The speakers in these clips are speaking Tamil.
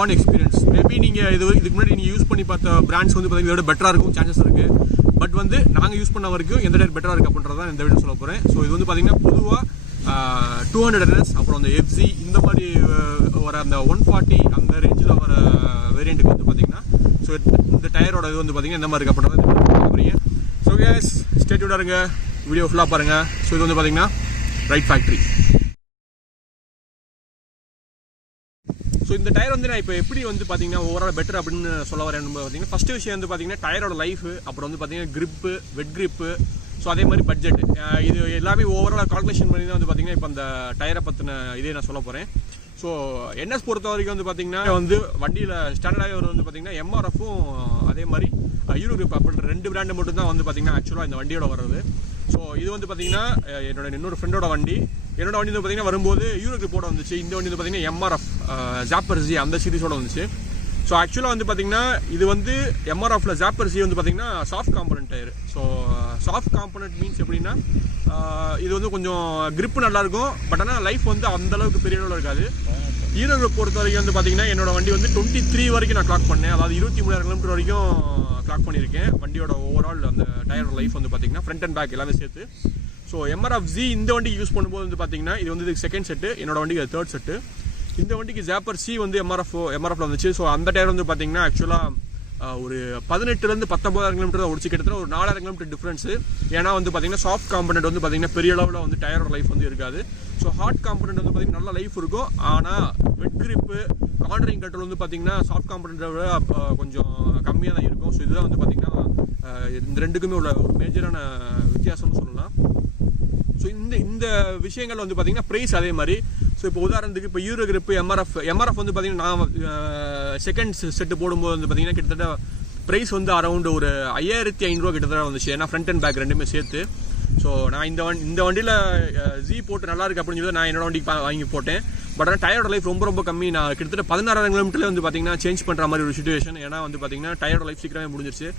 Own experience. மேபி நீங்கள் இதுக்கு முன்னாடி நீங்கள் யூஸ் பண்ணி பார்த்த பிராண்ட்ஸ் வந்து பார்த்தீங்கன்னா இதோட பெட்டராக இருக்கும் சான்சஸ் இருக்குது. பட் வந்து நாங்கள் யூஸ் பண்ண வரைக்கும் எந்த டயர் பெட்டராக இருக்குது அப்படின்றது தான் இந்த வீடியோ சொல்ல போகிறேன். ஸோ இது வந்து பார்த்தீங்கன்னா பொதுவாக 200 NS அப்புறம் அந்த FZ இந்த மாதிரி வர அந்த 140 அந்த ரேஞ்சில் வர வேரியண்ட்டுக்கு வந்து பார்த்தீங்கன்னா ஸோ இந்த டயரோட இது வந்து பார்த்தீங்கன்னா இந்த மாதிரி இருக்குது அப்படின்றத போகிறீங்க. ஸோ கேஸ் ஸ்டே டியூனாக இருங்க, வீடியோ ஃபுல்லாக பாருங்கள். ஸோ இது வந்து பார்த்தீங்கன்னா ரைட் ஃபேக்ட்ரி. ஸோ இந்த டயர் வந்து நான் இப்போ எப்படி வந்து பார்த்தீங்கன்னா ஓவரால் பெட்டர் அப்படின்னு சொல்ல வரேன் பார்த்தீங்கன்னா ஃபஸ்ட்டு விஷயம் வந்து பார்த்தீங்கன்னா டயரோட லைஃப், அப்புறம் வந்து பார்த்தீங்கன்னா கிரிப்பு, வெட் கிரிப்பு, ஸோ அதே மாதிரி பட்ஜெட், இது எல்லாமே ஓவரால் கால்குலேஷன் பண்ணி தான் வந்து பார்த்தீங்கன்னா இப்போ அந்த டயரை பற்றின இதே நான் சொல்ல போகிறேன். ஸோ NS பொறுத்த வரைக்கும் வந்து பார்த்தீங்கன்னா வந்து வண்டியில் ஸ்டாண்டர்டாகவே வந்து பார்த்தீங்கன்னா MRF-உம் அதே மாதிரி யூரோ கிரிப் அப்படின்ற 2 பிராண்டு மட்டும் தான் வந்து பார்த்தீங்கன்னா ஆக்சுவலாக இந்த வண்டியோட வர்றது. ஸோ இது வந்து பார்த்தீங்கன்னா இன்னொரு ஃப்ரெண்டோட வண்டி. என்னோட வண்டி வந்து பார்த்தீங்கன்னா வரும்போது யூரோ கிரிப்போட வந்துச்சு. இந்த வண்டி வந்து பார்த்தீங்கன்னா MRF ஜாப்பர் Z அந்த சீரிஸோட வந்துச்சு. ஸோ ஆக்சுவலாக வந்து பார்த்தீங்கன்னா இது வந்து MRF-ல ஜாப்பர் Z வந்து பார்த்தீங்கன்னா soft component tyre. So soft component means எப்படின்னா இது வந்து கொஞ்சம் கிரிப்பு நல்லாயிருக்கும், பட் ஆனால் லைஃப் வந்து அந்தளவுக்கு பெரிய அளவில் இருக்காது. யூரோ கிரிப் பொறுத்த வரைக்கும் வந்து பார்த்தீங்கன்னா என்னோட வண்டி வந்து 23 வரைக்கும் நான் கிளாக் பண்ணேன், அதாவது 23,000 கிலோமீட்டர் வரைக்கும் கிளாக் பண்ணியிருக்கேன். வண்டியோட ஓவரால் அந்த டயரோட லைஃப் வந்து பார்த்தீங்கன்னா ஃப்ரண்ட் அண்ட் பேக் எல்லாமே சேர்த்து. ஸோ MRF Z இந்த வண்டிக்கு யூஸ் பண்ணும்போது வந்து பார்த்தீங்கன்னா இது வந்து இதுக்கு செகண்ட் செட்டு, என்னோட வண்டிக்கு அது தேர்ட் செட்டு. இந்த வண்டிக்கு ஜாப்பர் C வந்து MRF-ல வந்துச்சு. ஸோ அந்த டயர் வந்து பார்த்தீங்கன்னா ஆக்சுவலாக ஒரு 18,000 19,000 கிலோமீட்டர் தான் ஓடிச்சு, கிட்டத்தட்ட ஒரு 4,000 கிலோமீட்டர் டிஃப்ரென்ஸு. ஏன்னா வந்து பார்த்தீங்கன்னா சாஃப்ட் காம்பனண்ட் வந்து பார்த்தீங்கன்னா பெரிய அளவில் வந்து டயரோட லைஃப் வந்து இருக்காது. ஸோ ஹார்ட் காம்பனண்ட் வந்து பார்த்தீங்கன்னா நல்ல லைஃப் இருக்கும். ஆனால் வெட் கிரிப்பு, கார்னரிங் கண்ட்ரோல் வந்து பார்த்தீங்கன்னா சாஃப்ட் காம்பனண்ட்டை விட கொஞ்சம் கம்மியாக தான் இருக்கும். ஸோ இதுதான் வந்து பார்த்தீங்கன்னா இந்த ரெண்டுக்குமே உள்ள ஒரு மேஜரான வித்தியாசம்னு சொல்லலாம். ஸோ இந்த விஷயங்கள் வந்து பார்த்தீங்கன்னா ப்ரைஸ் அதே மாதிரி. ஸோ இப்போ உதாரணத்துக்கு இப்போ யூரோ கிரிப்பு MRF வந்து பார்த்தீங்கன்னா நான் செகண்ட் செட்டு போடும்போது வந்து பார்த்தீங்கன்னா கிட்டத்தட்ட ப்ரைஸ் வந்து அரௌண்ட் ஒரு 5,500 கிட்டத்தட்ட வந்துச்சு, ஏன்னா ஃப்ரண்ட் அண்ட் பேக் ரெண்டுமே சேர்த்து. ஸோ நான் இந்த வண்டியில் Z போட்டு நல்லா இருக்கு அப்படின்னு சொல்லி நான் என்னோட வண்டிக்கு வாங்கி போட்டேன். பட் ஆனால் டயரோட லைஃப் ரொம்ப கம்மி. நான் கிட்டத்தட்ட 16,000 கிலோமீட்டர்லேயே வந்து பார்த்தீங்கன்னா சேஞ்ச் பண்ணுற மாதிரி ஒரு சுச்சுவேஷன். ஏன்னா வந்து பார்த்தீங்கன்னா டயரோட லைஃப் சீக்கிரமே முடிஞ்சிருச்சு.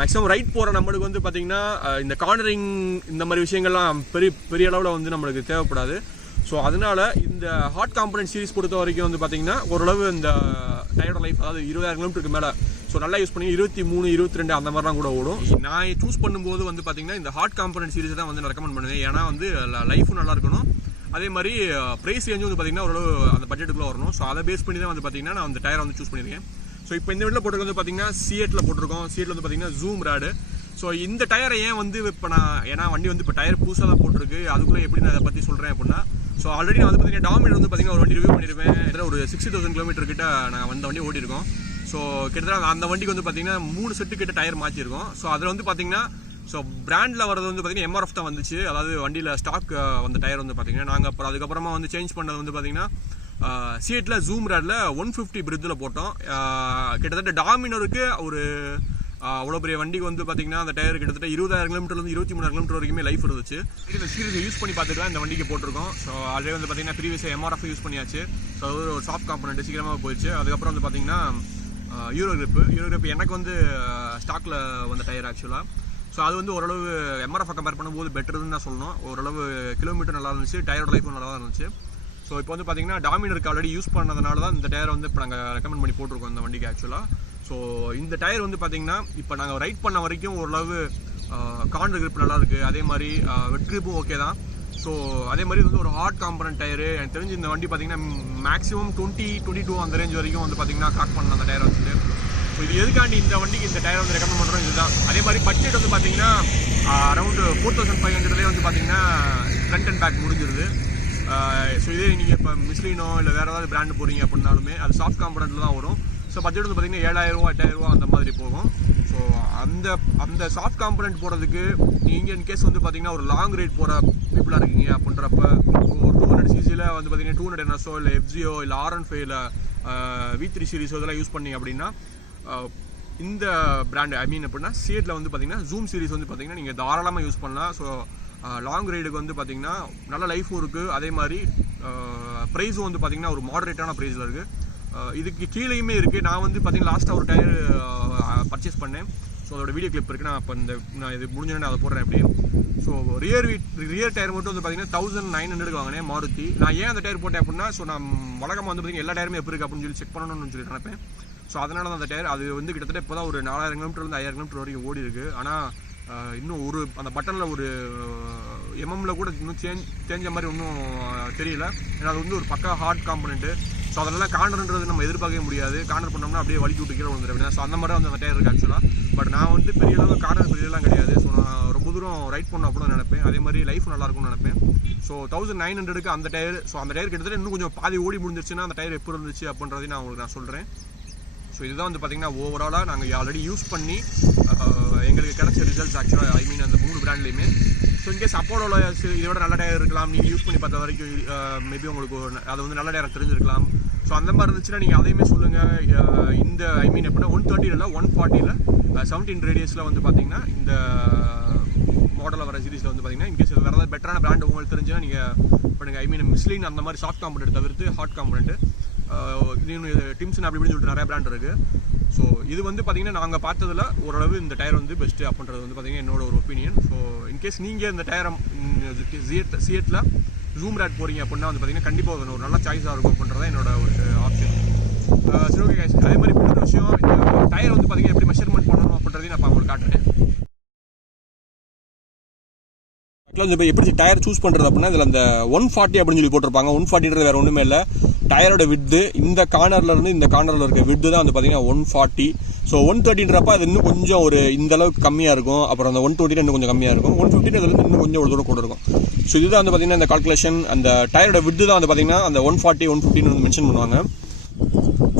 மேக்ஸிமம் ரைட் போகிற நம்மளுக்கு வந்து பார்த்தீங்கன்னா இந்த கார்னரிங் இந்த மாதிரி விஷயங்கள்லாம் பெரிய அளவில் வந்து நம்மளுக்கு தேவைப்படாது. ஸோ அதனால இந்த ஹாட் காம்பனன்ட் சீரிஸ் பொறுத்த வரைக்கும் வந்து பார்த்தீங்கன்னா ஓரளவு இந்த டயரோட லைஃப் அதாவது 20,000 கிலோமீட்டருக்கு மேலே ஸோ நல்லா யூஸ் பண்ணி 23, 22 அந்த மாதிரிலாம் கூட ஓடும். நான் சூஸ் பண்ணும்போது வந்து பார்த்தீங்கன்னா இந்த ஹாட் காம்பனன்ட் சீரிஸ் தான் வந்து நான் ரெக்கமெண்ட் பண்ணுவேன். ஏன்னா வந்து லைஃபும் நல்லா இருக்கணும், அதே மாதிரி ப்ரைஸ் ரேஞ்சும் வந்து பார்த்தீங்கன்னா ஓரளவு அந்த பட்ஜெட்டுக்குள்ளே வரணும். ஸோ அதை பேஸ் பண்ணி தான் வந்து பார்த்தீங்கன்னா நான் அந்த டயரை வந்து சூஸ் பண்ணியிருக்கேன். ஸோ இப்போ இந்த வீட்டில் போட்டிருக்க வந்து பார்த்தீங்கன்னா C8ல போட்டிருக்கோம். C8ல வந்து பார்த்தீங்கன்னா ஜூம் ராடு. ஸோ இந்த டயரை ஏன் வந்து இப்போ ஏன்னா வண்டி வந்து இப்போ டயர் புதுசாக தான் போட்டிருக்கு, அதுக்குள்ளே எப்படி நான் அதை பற்றி சொல்கிறேன் அப்படின்னா, ஸோ ஆல்ரெடி நான் வந்து பார்த்தீங்கன்னா டாமினர் வந்து பார்த்தீங்கன்னா ஒரு வண்டி ரிவ்யூ பண்ணியிருப்பேன். ஒரு 60,000 கிலோமீட்டர் கிட்ட நான் அந்த வண்டி ஓட்டியிருக்கோம். ஸோ கிட்டத்தட்ட அந்த வண்டிக்கு வந்து பார்த்தீங்கன்னா 3 செட்டு கிட்ட டயர் மாற்றிருக்கோம். ஸோ அதில் வந்து பார்த்தீங்கன்னா ஸோ பிராண்டில் வரது வந்து பார்த்தீங்கன்னா MRF தான் வந்துச்சு, அதாவது வண்டியில் ஸ்டாக் வந்த டயர் வந்து பார்த்தீங்கன்னா நாங்கள் அப்புறம் அதுக்கப்புறமா வந்து சேஞ்ச் பண்ணது வந்து பார்த்தீங்கன்னா C8ல ஜூம் ராடில் 150 பிரிட்ஜில் போட்டோம். கிட்டத்தட்ட டாமினருக்கு ஒரு அவ்வளோ பெரிய வண்டிக்கு வந்து பார்த்தீங்கன்னா அந்த டயர் கிட்டத்தட்ட 20,000 கிலோமீட்டர்லேருந்து 23,000 கிலோமீட்டர் வரைக்குமே லைஃப் இருந்துச்சு. இந்த சீரிஸை யூஸ் பண்ணி பார்த்துட்டு தான் இந்த வண்டிக்கு போட்டிருக்கோம். ஸோ ஆல்ரெடி வந்து பார்த்தீங்கன்னா ப்ரீவியஸ் MRF யூஸ் பண்ணியாச்சு. ஸோ அது ஒரு சாஃப்ட் காம்பனண்ட் சீக்கிரமாக போயிடுச்சு. அதுக்கப்புறம் வந்து பார்த்தீங்கன்னா யூரோ கிரிப் எனக்கு வந்து ஸ்டாக்கில் வந்த டயர் ஆக்சுவலாக. ஸோ அது வந்து ஓரளவு MRF கம்பேர் பண்ணும்போது பெட்டர்னு தான் சொல்லணும். ஓரளவு கிலோமீட்டர் நல்லா இருந்துச்சு, டயரோட லைஃப்பும் நல்லா தான் இருந்துச்சு. ஸோ இப்போ வந்து பார்த்தீங்கன்னா டாமினருக்கு ஆல்ரெடி யூஸ் பண்ணதுனால தான் இந்த டயரை வந்து இப்போ நாங்கள் ரெக்கமெண்ட் பண்ணி போட்டிருக்கோம் இந்த வண்டிக்கு ஆக்சுவலாக. ஸோ இந்த டயர் வந்து பார்த்தீங்கன்னா இப்போ நாங்கள் ரைட் பண்ண வரைக்கும் ஓரளவு கார்னர் கிரிப் நல்லாயிருக்கு, அதே மாதிரி வெட் கிரிப்பும் ஓகே தான். ஸோ அதே மாதிரி வந்து ஒரு ஹார்ட் காம்பனன்ட் டயரு எனக்கு தெரிஞ்சு இந்த வண்டி பார்த்தீங்கன்னா மேக்ஸிமம் 20-22 அந்த ரேஞ்ச் வரைக்கும் வந்து பார்த்தீங்கன்னா கிளாக் பண்ணலாம் அந்த டயர் வச்சுட்டு. ஸோ இது எதுக்காண்டி இந்த வண்டிக்கு இந்த டயர் வந்து ரெக்கமெண்ட் பண்ணுறோம் இதுதான். அதே மாதிரி பட்ஜெட் வந்து பார்த்தீங்கன்னா அரௌண்ட் 4,500 வந்து பார்த்தீங்கன்னா ஃப்ரண்ட் அண்ட் பேக் முடிஞ்சிருது. ஸோ இதே நீங்கள் இப்போ மிஸ்லினோ இல்லை வேறு ஏதாவது பிராண்டு போகிறீங்க அப்படின்னாலுமே அது சாஃப்ட் காம்பனண்ட்டில் தான் வரும். ஸோ பட்ஜெட் வந்து பார்த்தீங்கன்னா 7,000 8,000 அந்த மாதிரி போகும். ஸோ அந்த சாஃப்ட் காம்பனண்ட் போகிறதுக்கு நீங்கள் இன்கேஸ் வந்து பார்த்தீங்கன்னா ஒரு லாங் ரைட் போகிற பீப்புளாக இருக்கீங்க அப்படின்றப்ப ஒரு 200cc-ல வந்து பார்த்தீங்கன்னா 200 NS-ஓ இல்லை FZ-ஓ இல்லை R15 V3 சீரிஸோ இதெல்லாம் யூஸ் பண்ணிங்க அப்படின்னா இந்த பிராண்டு அப்படின்னா C8ல வந்து பார்த்தீங்கன்னா ஜூம் சீரிஸ் வந்து பார்த்தீங்கன்னா நீங்கள் தாராளமாக யூஸ் பண்ணலாம். ஸோ லாங் ரைடுக்கு வந்து பார்த்தீங்கன்னா நல்ல லைஃபும் இருக்குது, அதே மாதிரி ப்ரைஸும் வந்து பார்த்தீங்கன்னா ஒரு மாடரேட்டான ப்ரைஸில் இருக்குது. இதுக்கு கீழேயுமே இருக்குது. நான் வந்து பார்த்தீங்கன்னா லாஸ்ட்டாக ஒரு டயர் பர்ச்சேஸ் பண்ணேன். ஸோ அதோட வீடியோ கிளிப் இருக்குது. நான் இது முடிஞ்சோடனே அதை போடுறேன் எப்படி. ஸோ ரியர் டயர் மட்டும் வந்து பார்த்தீங்கன்னா 1900 வாங்கினேன் மாருதி. நான் ஏன் அந்த டயர் போட்டேன் அப்படின்னா, ஸோ நான் வழக்கமாக வந்து பார்த்தீங்கன்னா எல்லா டயருமே எப்படி இருக்குது அப்படின்னு சொல்லி செக் பண்ணணும்னு சொல்லி நினைப்பேன். ஸோ அதனால தான் அந்த டயர் அது வந்து கிட்டத்தட்ட இப்போ தான் ஒரு 4000 கிலோமீட்டர்லேருந்து 5000 கிலோமீட்டர் வரைக்கும் ஓடி இருக்குது. ஆனால் இன்னும் அந்த பட்டனில் ஒரு எம்எம்ல கூட இன்னும் சேஞ்ச மாதிரி ஒன்றும் தெரியல. ஏன்னா அது வந்து ஒரு பக்கா ஹார்ட் காம்பனெண்ட்டு. ஸோ அதெல்லாம் கார்னர்ன்றது நம்ம எதிர்பார்க்கவே முடியாது. கார்னர் பண்ணோம்னா அப்படியே வலிக்கு விட்டு கீழே வந்துடுவேன். ஸோ அந்த மாதிரி வந்து அந்த டயர் இருக்குது ஆக்சுவலாக. பட் நான் வந்து பெரிய அளவு கார்னர் பெரியலாம் கிடையாது. ஸோ நான் ரொம்ப தூரம் ரைட் பண்ண அப்படின்னு நினைப்பேன். அதே மாதிரி லைஃப் நல்லாயிருக்கும்னு நினைப்பேன். ஸோ 1900க்கு அந்த டயர். ஸோ அந்த டயர் கிட்டத்தட்ட இன்னும் கொஞ்சம் பாதி ஓடி முடிஞ்சிருச்சுன்னா அந்த டயர் எப்படி இருந்துச்சு அப்படின்றதையும் நான் சொல்கிறேன். ஸோ இதுதான் வந்து பார்த்தீங்கன்னா ஓவராலாக நாங்கள் ஆல்ரெடி யூஸ் பண்ணி எங்களுக்கு கிடைச்ச ரிசல்ட்ஸ் ஆக்சுவலாக. ஐ மீன் அந்த 3 பிராண்ட்லேயுமே. ஸோ இன்கேஸ் அப்போலோவில் இதோட நல்ல டயர் இருக்கலாம், நீங்கள் யூஸ் பண்ணி பார்த்த வரைக்கும் மேபி உங்களுக்கு அது வந்து நல்ல டயர் தெரிஞ்சிருக்கலாம். ஸோ அந்த மாதிரி இருந்துச்சுன்னா நீங்கள் அதையுமே சொல்லுங்கள். இந்த ஐ மீன் எப்படின்னா 130 இல்லை 140 17 ரேடியஸில் வந்து பார்த்தீங்கன்னா இந்த மாடலில் வர சீரிஸில் வந்து பார்த்தீங்கன்னா இன்கேஸ் வேறு ஏதாவது பெட்டரான பிராண்ட் உங்களுக்கு தெரிஞ்சுன்னா நீங்கள் பண்ணுங்கள். ஐ மீன் மிஸ்லின் அந்த மாதிரி சாஃப்ட் காம்பனெண்ட் தவிர்த்து ஹார்ட் காம்பனெண்ட் டிம்சன் அப்படி இப்படின்னு சொல்லிட்டு நிறைய பிராண்ட் இருக்குது. ஸோ இது வந்து பார்த்தீங்கன்னா நாங்கள் பார்த்ததில் ஓரளவு இந்த டயர் வந்து பெஸ்ட்டு அப்படின்றது வந்து பார்த்தீங்கன்னா என்னோட ஒரு ஒப்பீனியன். ஸோ இன்கேஸ் நீங்கள் இந்த டயரை சியட்டில் ஜூம் ரேட் போகிறீங்க அப்படின்னா வந்து பார்த்தீங்கன்னா கண்டிப்பாக ஒரு நல்ல சாய்ஸாக இருக்கும் அப்படின்றத என்னோட ஒரு ஆப்ஷன். சரி ஓகே கைஸ், அதே மாதிரி இன்னொரு விஷயம், இந்த டயர் வந்து பார்த்தீங்கன்னா எப்படி மெஷர்மெண்ட் பண்ணணும் அப்படின்றதையும் நான் உங்களுக்கு காட்டுறேன். இப்போ எப்படி டயர் சூஸ் பண்ணுறது அப்படின்னா இதில் அந்த 140 அப்படின்னு சொல்லி போட்டிருப்பாங்க. 140ன்றது வேறு ஒன்றுமே இல்லை, டயரோட வித்து. இந்த கார்னர்ல இருந்து இந்த கார்னரில் இருக்க வித்து தான் வந்து பார்த்தீங்கன்னா 140. ஸோ 130ன்றப்ப அது இன்னும் கொஞ்சம் ஒரு இந்த அளவுக்கு கம்மியாக இருக்கும். அப்புறம் அந்த 120 இன்னும் கொஞ்சம் கம்மியாக இருக்கும். 150 அதுலேருந்து இன்னும் கொஞ்சம் ஒரு தூரம் கூட இருக்கும். ஸோ இதுதான் வந்து பார்த்தீங்கன்னா இந்த கால்குலேஷன். அந்த டயரோட வித்து தான் வந்து பார்த்தீங்கன்னா அந்த 140 150 வந்து மென்ஷன் பண்ணுவாங்க.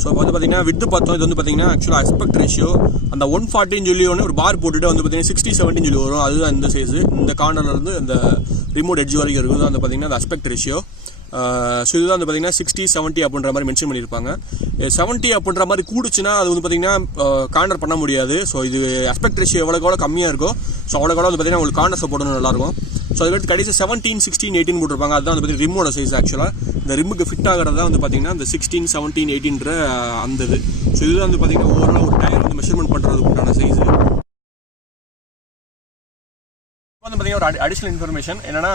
ஸோ இப்போ வந்து பார்த்தீங்கன்னா வித்து பார்த்தோம். இது வந்து பார்த்தீங்கன்னா ஆக்சுவலாக அஸ்பெக்ட் ரேஷியோ அந்த 140 சொல்லி ஒன்று ஒரு பார் போட்டுட்டு வந்து பார்த்தீங்கன்னா 60-70 சொல்லி வரும். அதுதான் இந்த சைஸு. இந்த கார்னர்ல இருந்து அந்த ரிமோட் எட்ஜ் வரைக்கும் இருக்குது வந்து பார்த்தீங்கன்னா அந்த அஸ்பெக்ட் ரேஷியோ. ஸோ இதுதான் வந்து பார்த்தீங்கன்னா 60-70 அப்படின்ற மாதிரி மென்ஷன் பண்ணியிருப்பாங்க. 70 அப்படின்ற மாதிரி கூடுச்சுன்னா அது வந்து பார்த்தீங்கன்னா கார்னர் பண்ண முடியாது. ஸோ இது அஸ்பெக்ட் ரேஷியோ எவ்வளோ கம்மியாக இருக்கும், ஸோ அவ்வளோ வந்து பார்த்தீங்கன்னா உங்களுக்கு கார்னர்ஸ் போடணும் நல்லாயிருக்கும். ஸோ அதுக்கு கடைசி 17, 16, 18 போட்டிருப்பாங்க. அதுதான் வந்து பார்த்தீங்கன்னா ரிம்மோட சைஸ். ஆக்சுவலாக இந்த ரிம்முக்கு ஃபிட் ஆகிறதா வந்து பார்த்தீங்கன்னா இந்த 16, 17, 18ன்ற அந்த இது. ஸோ இதுதான் வந்து பார்த்தீங்கன்னா ஓவரால் ஒரு டயர் வந்து மெஷர்மெண்ட் பண்ணுறதுக்கு உண்டான சைஸு. வந்து பார்த்தீங்கன்னா ஒரு அடிஷனல் இன்ஃபர்மேஷன் என்னன்னா,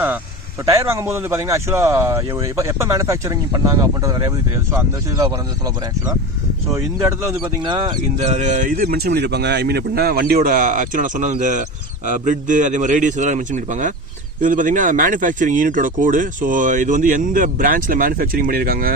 ஸோ டயர் வாங்கும்போது வந்து பார்த்தீங்கன்னா ஆக்சுவலாக எப்போ மேனுஃபேக்சரிங் பண்ணாங்க அப்படின்றது நிறைய பேருக்கு தெரியாது. ஸோ அந்த விஷயத்தை வந்து சொல்ல போகிறேன் ஆக்சுவலாக. ஸோ இந்த இடத்துல வந்து பார்த்தீங்கன்னா இந்த இது மென்ஷன் பண்ணியிருப்பாங்க. ஐ மீன் எப்படின்னா வண்டியோட ஆக்சுவலாக நான் சொன்ன இந்த பிரெட்டு அதே மாதிரி ரேடியஸ் இதெல்லாம் மென்ஷன் பண்ணியிருப்பாங்க. இது வந்து பார்த்தீங்கன்னா மேனுஃபேக்சரிங் யூனிட்டோட கோடு. ஸோ இது வந்து எந்த பிரான்ச்சில் மேனுஃபேக்சரிங் பண்ணியிருக்காங்க,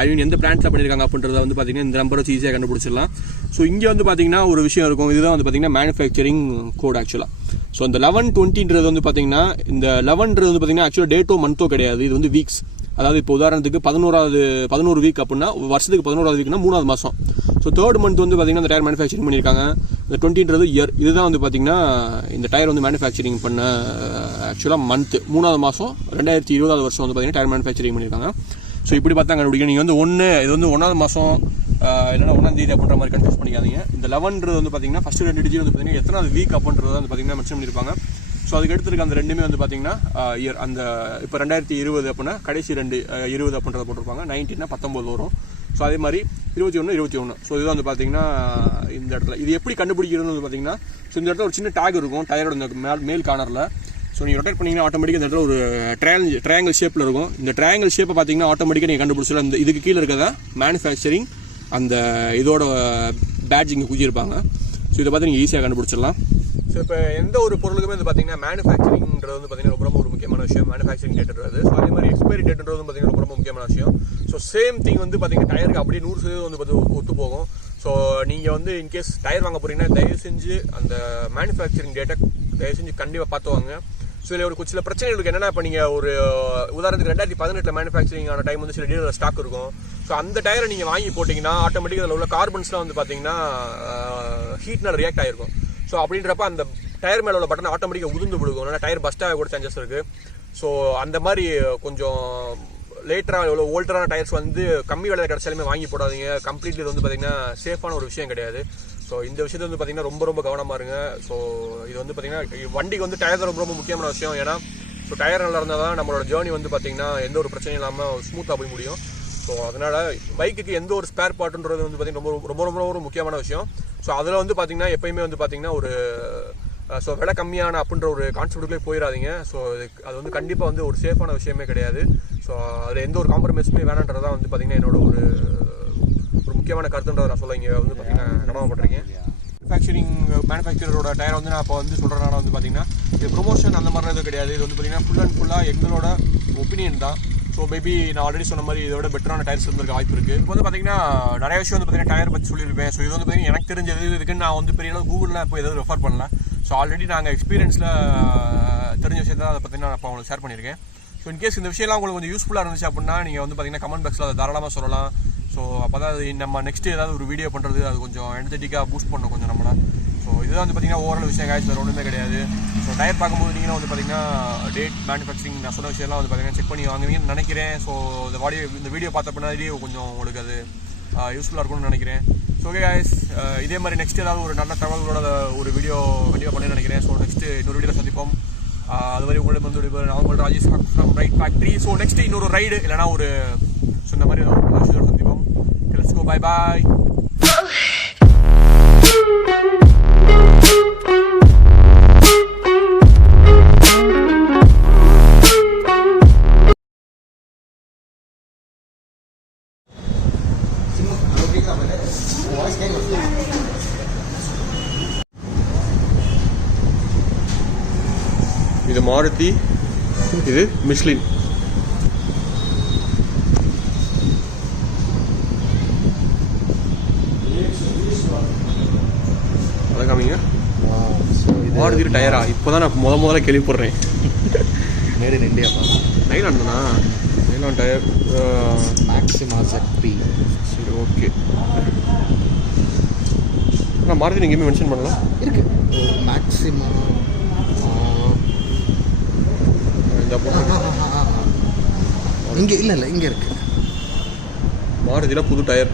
ஐ மீன் எந்த பிரான்ச்சில் பண்ணியிருக்காங்க அப்படின்றத வந்து பார்த்தீங்கன்னா இந்த நம்பரை வச்சு ஈஸியாக கண்டுபிடிச்சிடலாம். ஸோ இங்கே வந்து பார்த்தீங்கன்னா ஒரு விஷயம் இருக்கும். இதுதான் வந்து பார்த்தீங்கன்னா மேனுஃபேக்சரிங் கோட் ஆக்சுவலாக. ஸோ இந்த 11-20ன்றது வந்து பார்த்தீங்கன்னா இந்த 11ன்றது வந்து பார்த்தீங்கன்னா ஆக்சுவலாக டேட்டோ மந்த்தோ கிடையாது. இது வந்து வீக்ஸ். அதாவது இப்போ உதாரணத்துக்கு 11 வீக் அப்படின்னா வருஷத்துக்கு 11வது வீக்னா 3வது மாதம். ஸோ 3rd மந்த் வந்து பார்த்தீங்கன்னா இந்த டயர் மேனுஃபேக்சரிங் பண்ணியிருக்காங்க. இந்த 20ன்றது இயர். இதுதான் வந்து பார்த்தீங்கன்னா இந்த டயர் வந்து மேனுஃபேக்சரிங் பண்ண ஆக்சுவலாக மந்த் 3வது மாதம் 2020 வருஷம் வந்து பார்த்தீங்கன்னா டயர் மேனுஃபேக்சரிங் பண்ணியிருக்காங்க. ஸோ இப்படி பார்த்தா கண்டுபிடிக்கும். நீங்கள் வந்து இது வந்து 1வது மாதம் இல்லைன்னா 1ஆம் தேதி அப்படின்ற மாதிரி கன்ஃபியூஸ் பண்ணிக்காதீங்க. இந்த 11ன்றது வந்து பார்த்தீங்கன்னா ஃபஸ்ட்டு 2 டிஜிட் வந்து பார்த்தீங்கன்னா எத்தனாவது வீக் அப்படின்றது வந்து பார்த்தீங்கன்னா மென்ஷன் பண்ணியிருப்பாங்க. ஸோ அதுக்கு எடுத்துருக்க அந்த ரெண்டுமே வந்து பார்த்தீங்கன்னா இயர். அந்த இப்போ 2020 அப்படின்னா கடைசி 20 அப்படின்றத போட்டிருப்பாங்க. 19னா 19 வரும். ஸோ அதே மாதிரி 21. ஸோ இதுதான் வந்து பார்த்தீங்கன்னா இந்த இடத்துல இது எப்படி கண்டுபிடிக்கிறதுன்னு வந்து பார்த்தீங்கன்னா, ஸோ இந்த இடத்துல ஒரு சின்ன டேக் இருக்கும் டயரோட இந்த மேல் கார்னரில். ஸோ நீங்கள் ரொட்டேட் பண்ணிங்கன்னா ஆட்டோமேட்டிக்காக இந்த இடத்துல ஒரு ட்ரையாங்கிள் ஷேப்பில் இருக்கும். இந்த ட்ரையாங்கிள் ஷேப்பை பார்த்தீங்கன்னா ஆட்டோமேட்டிக்காக நீங்கள் கண்டுபிடிச்சல இந்த இதுக்கு கீழே இருக்கிறதா மேனுஃபேக்சரிங் அந்த இதோட பேட்ஜ் இங்கே குதிச்சிருப்பாங்க. ஸோ இதை பார்த்து நீங்கள் ஈஸியாக கண்டுபிடிச்சிடலாம். ஸோ இப்போ எந்த ஒரு பொருளுக்குமே வந்து பார்த்தீங்கன்னா மேனுஃபேக்சரிங்கிறது வந்து பார்த்தீங்கன்னா ரொம்ப ஒரு முக்கியமான விஷயம். மேனுஃபேக்சரிங் டேட்ன்றது. ஸோ அதே மாதிரி எக்ஸ்பைரி டேட்ன்றது வந்து பார்த்தீங்கன்னா ரொம்ப முக்கியமான விஷயம். ஸோ சேம் திங் வந்து பார்த்தீங்கன்னா டயருக்கு அப்படியே 100% வந்து பார்த்து ஒத்து போகும். ஸோ நீங்கள் வந்து இன்கேஸ் டயர் வாங்க போகிறீங்கன்னா தயவு செஞ்சு அந்த மேனுஃபேக்சரிங் டேட்டை தயவு செஞ்சு கண்டிப்பாக பார்த்து வாங்க. ஸோ இதில் ஒரு சில பிரச்சனைகள் இருக்குது. என்னென்னா இப்போ நீங்கள் ஒரு உதாரணத்துக்கு 2018 மேனுஃபேக்சரிங் ஆன டைம் வந்து சில டீலர் ஸ்டாக் இருக்கும். ஸோ அந்த டயரை நீங்கள் வாங்கி போட்டிங்கன்னா ஆட்டோமேட்டிக்காக அதில் உள்ள கார்பன்ஸ்லாம் வந்து பார்த்தீங்கன்னா ஹீட்னால் ரியாக்ட் ஆகிருக்கும். ஸோ அப்படின்றப்ப அந்த டயர் மேலே உள்ள பட்டன் ஆட்டோமேட்டிக்காக உதிர்ந்து விழுகும். ஏன்னா டயர் பஸ்ட்டாக கூட சான்சஸ் இருக்குது. ஸோ அந்த மாதிரி கொஞ்சம் லேட்டராக எவ்வளோ ஓல்டரான டயர்ஸ் வந்து கம்மி விலையில் கிடச்சாலுமே வாங்கி போடாதீங்க. கம்ப்ளீட்லி இது வந்து பார்த்தீங்கன்னா சேஃபான ஒரு விஷயம் கிடையாது. ஸோ இந்த விஷயத்தை வந்து பார்த்தீங்கன்னா ரொம்ப கவனமாக இருங்க. ஸோ இது வந்து பார்த்தீங்கன்னா வண்டிக்கு வந்து டயர் தான் ரொம்ப முக்கியமான விஷயம். ஏன்னா ஸோ டயர் நல்லா இருந்தால் தான் நம்மளோட ஜேர்னி வந்து பார்த்தீங்கன்னா எந்த ஒரு பிரச்சனையும் இல்லாமல் ஸ்மூத்தாக போய் முடியும். ஸோ ஸோ அதனால் பைக்குக்கு எந்த ஒரு ஸ்பேர் பார்ட்டுன்றது வந்து பார்த்திங்கன்னா ரொம்ப ரொம்ப ரொம்ப ஒரு முக்கியமான விஷயம். ஸோ அதில் வந்து பார்த்திங்கன்னா எப்போயுமே வந்து பார்த்திங்கன்னா ஒரு ஸோ விலை கம்மியான அப்படின்ற ஒரு கான்செப்டுக்குள்ளே போயிடாதீங்க. ஸோ அது வந்து கண்டிப்பாக வந்து ஒரு சேஃபான விஷயமே கிடையாது. ஸோ அதில் எந்த ஒரு காம்ப்ரமைஸுமே வேணான்றதான் வந்து பார்த்திங்கன்னா என்னோட ஒரு முக்கியமான கருத்துன்றதை நான் சொல்ல இங்கே வந்து பார்த்திங்கன்னா கடமைப்பட்டிருக்கேன். மேனுஃபேக்சரோட டயர் வந்து நான் இப்போ வந்து சொல்கிறனால வந்து பார்த்திங்கன்னா இது ப்ரொமோஷன் அந்த மாதிரிலாம் எதுவும் கிடையாது. இது வந்து பார்த்திங்கன்னா ஃபுல் அண்ட் ஃபுல்லாக எங்களோட ஒப்பீனியன் தான். ஸோ மேபி நான் ஆல்ரெடி சொன்ன மாதிரி இதோட பெட்டரான டயர்ஸ் வந்துருக்க வாய்ப்பு இருக்குது. இப்போ வந்து பார்த்திங்கன்னா நிறைய விஷயம் வந்து பார்த்திங்கன்னா டயர் பற்றி சொல்லியிருப்பேன். ஸோ இது வந்து பார்த்திங்கன்னா எனக்கு தெரிஞ்சது இதுக்குன்னு நான் வந்து பெரிய அளவு கூகுளில் இப்போ எதுவும் ரெஃபர் பண்ணல. ஸோ ஆல்ரெடி நாங்கள் எக்ஸ்பீரியன்ஸில் தெரிஞ்ச விஷயத்தை அதை பற்றினா நான் இப்போ உங்களுக்கு ஷேர் பண்ணியிருக்கேன். ஸோ இன்கேஸ் இந்த விஷயம்லாம் உங்களுக்கு கொஞ்சம் யூஸ்ஃபுல்லாக இருந்துச்சு அப்படின்னா நீங்கள் வந்து பார்த்திங்கன்னா கமெண்ட் பாக்ஸில் அதை தாராளமாக சொல்லலாம். ஸோ அப்போ தான் நம்ம நெக்ஸ்ட்டு ஏதாவது ஒரு வீடியோ பண்ணுறது அது கொஞ்சம் எனர்ஜெட்டிக்காக பூஸ்ட் பண்ணணும் கொஞ்சம் நம்மளை. ஸோ இதுதான் வந்து பார்த்திங்கன்னா ஓவரால் விஷயம் காய்ச்சி வேறு ஒன்றுமே கிடையாது. ஸோ டயர் பார்க்கும்போது நீங்களும் வந்து பார்த்திங்கன்னா டேட் மேனுஃபேக்சரிங் நான் சொன்ன விஷயம்லாம் வந்து பார்த்திங்கன்னா செக் பண்ணி வாங்குவீங்கன்னு நினைக்கிறேன். ஸோ இந்த வீடியோ பார்த்த பின்னாடி கொஞ்சம் உங்களுக்கு அது யூஸ்ஃபுல்லாக இருக்கும்னு நினைக்கிறேன். ஸோ ஓகே காய்ஸ், இதே மாதிரி நெக்ஸ்ட் ஏதாவது ஒரு நல்ல தகவல்களோட ஒரு வீடியோ கண்டிப்பாக பண்ணி நினைக்கிறேன். ஸோ நெக்ஸ்ட்டு இன்னொரு வீடியோ சந்திப்போம். அது மாதிரி உங்களிடம் வந்து நான் உங்கள் Rajesh from ride factory. So next இன்னொரு ரைடு இல்லைனா ஒரு சொன்ன மாதிரி ஒரு விஷயத்தோட சந்திப்போம். Let's go, bye bye. இது மாருதி, இது மிஷ்லின். அதை காமிங்க. மாருதி டயரா இப்போதான் நான் முதல்ல கேள்விப்படுறேன். Made in India. நைலான் தானா? Nylon tyre Maxima ZP. சரி, ஓகே. நான் மாருதி எங்கேயுமே மென்ஷன் பண்ணலாம். இருக்கு மேக்ஸிமா. இங்கே இல்லை இங்கே இருக்கு. மாருதியில் புது டயர்.